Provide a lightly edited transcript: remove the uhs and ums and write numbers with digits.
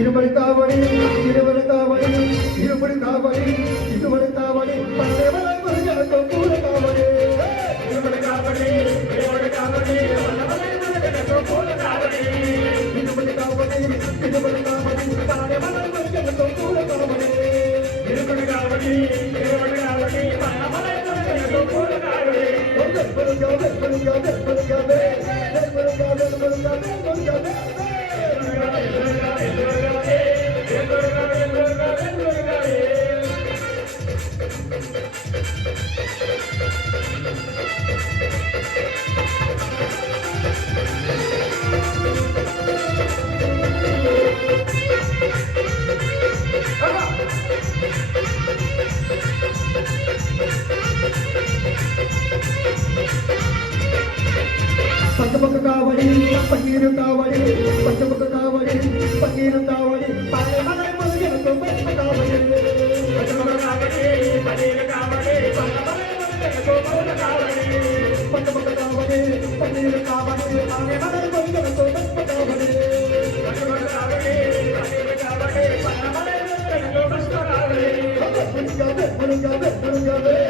இருபடி தாவடி இருபடி தாவடி இருபடி தாவடி இருபடி தாவடி பல்லவனை மருகனுக்கு கூட தாவடி இருபடி தாவடி இருபடி தாவடி பல்லவனை மருகனுக்கு கூட தாவடி இருபடி தாவடி இருபடி தாவடி பல்லவனை மருகனுக்கு கூட தாவடி இருபடி தாவடி இருபடி தாவடி பல்லவனை மருகனுக்கு கூட தாவடி பருகாவே பருகாவே பருகாவே பருகாவே பருகாவே பருகாவே పంచముఖ కావడి పన్నీరు కావడి పంచముఖ కావడి పన్నీరు కావడి పాలమలై మురుగనుకు బెట్ట కావడి పంచముఖ కావడి పన్నీరు కావడి పాలమలై మురుగనుకు బెట్ట కావడి పంచముఖ కావడి పన్నీరు కావడి పాలమలై మురుగనుకు బెట్ట కావడి పంచముఖ కావడి పన్నీరు కావడి పాలమలై మురుగనుకు బెట్ట కావడి మురుగనుకు మురుగనుకు మురుగనుకు